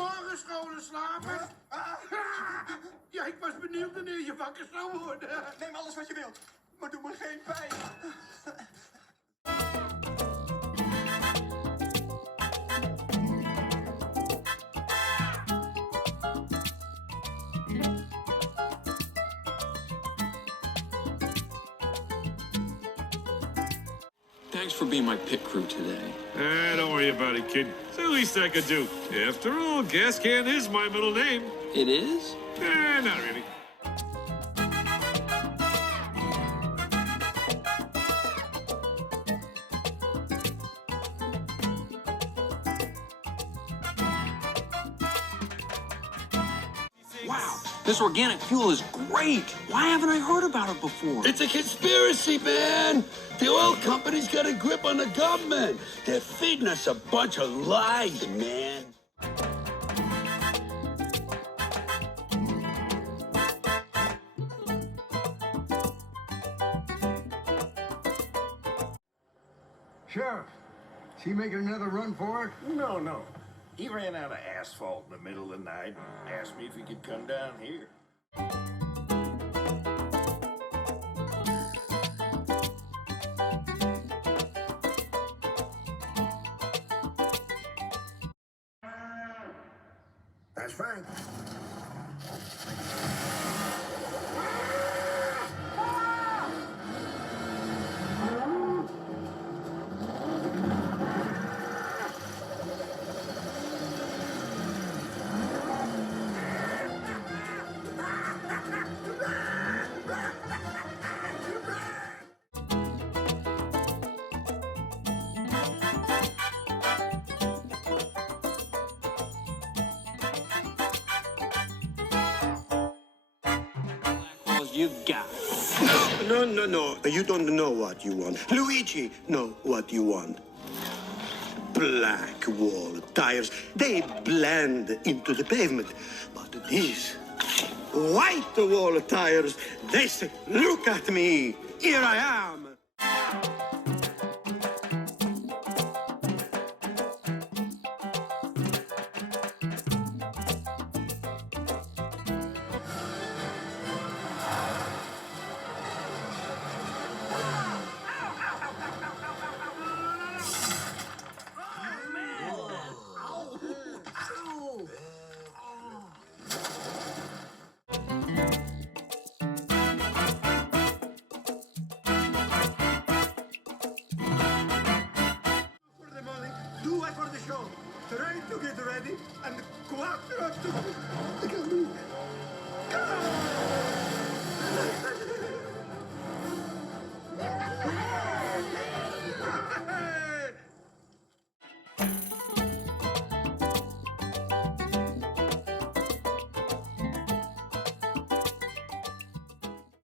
Morgen scholen slapen. Ja, ik was benieuwd wanneer je wakker zou worden. Neem alles wat je wilt, maar doe me geen pijn. Thanks for being my pit crew today. Don't worry about it, kid. It's the least I could do. After all, Gas Can is my middle name. It is? Not really. Wow, this organic fuel is great. Why haven't I heard about it before? It's a conspiracy, man! The oil company's got a grip on the government. They're feeding us a bunch of lies, man. Sheriff, is he making another run for it? No. He ran out of asphalt in the middle of the night and asked me if he could come down here. That's fine. You've got. No. You don't know what you want. Luigi know what you want. Black wall tires, they blend into the pavement. But these white wall tires, they say, look at me, here I am. Do it for the show. Try to get ready and go after us. Come!